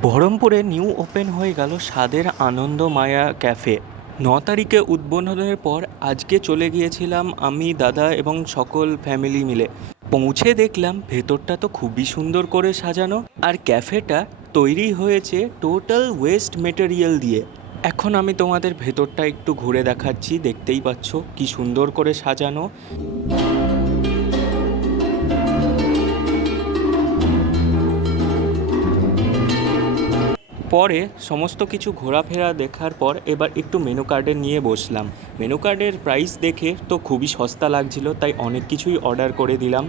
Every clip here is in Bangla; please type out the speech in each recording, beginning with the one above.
বহরমপুরে নিউ ওপেন হয়ে গেল স্বাদের আনন্দ মায়া ক্যাফে। 9 তারিখে উদ্বোধনের পর আজকে চলে গিয়েছিলাম আমি, দাদা এবং সকল ফ্যামিলি মিলে। পৌঁছে দেখলাম ভেতরটা তো খুবই সুন্দর করে সাজানো, আর ক্যাফেটা তৈরি হয়েছে টোটাল ওয়েস্ট মেটেরিয়াল দিয়ে। এখন আমি তোমাদের ভেতরটা একটু ঘুরে দেখাচ্ছি, দেখতেই পাচ্ছ কি সুন্দর করে সাজানো। পরে সমস্ত কিছু ঘোরাফেরা দেখার পর এবার একটু মেনু কার্ডে নিয়ে বসলাম। মেনু কার্ডের প্রাইস দেখে তো খুবই সস্তা লাগছিল, তাই অনেক কিছুই অর্ডার করে দিলাম।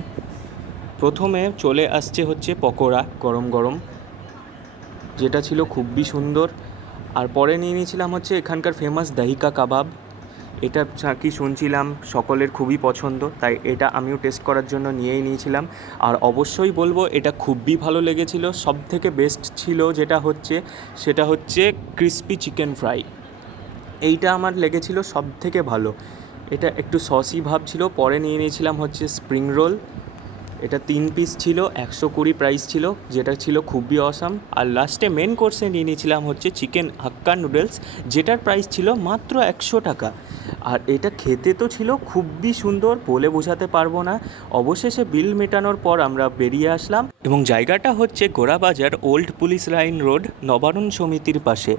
প্রথমে চলে আসছে হচ্ছে পকোড়া গরম গরম, যেটা ছিল খুবই সুন্দর। আর পরে নিয়ে নিয়েছিলাম হচ্ছে এখানকার ফেমাস দহিকা কাবাব। এটা কি শুনছিলাম সকলের খুবই পছন্দ, তাই এটা আমিও টেস্ট করার জন্য নিয়েই নিয়েছিলাম। আর অবশ্যই বলবো এটা খুবই ভালো লেগেছিল। সব থেকে বেস্ট ছিল সেটা হচ্ছে ক্রিসপি চিকেন ফ্রাই। এইটা আমার লেগেছিল সব থেকে ভালো। এটা একটু সসি ভাব ছিল। পরে নিয়ে নিয়েছিলাম হচ্ছে স্প্রিং রোল। এটা 3 পিস ছিল, 120 প্রাইস ছিল, যেটা ছিল খুবই অসাম। আর লাস্টে মেন কোর্সে নিয়ে নিয়েছিলাম হচ্ছে চিকেন হাক্কা নুডলস, যেটার প্রাইস ছিল মাত্র 100 টাকা। আর এটা খেতে তো ছিল খুবই সুন্দর, বলে বোঝাতে পারবো না। অবশেষে বিল মেটানোর পর আমরা বেরিয়ে আসলাম, এবং জায়গাটা হচ্ছে Gorabazar old police line road, Nabarun সমিতির পাশে।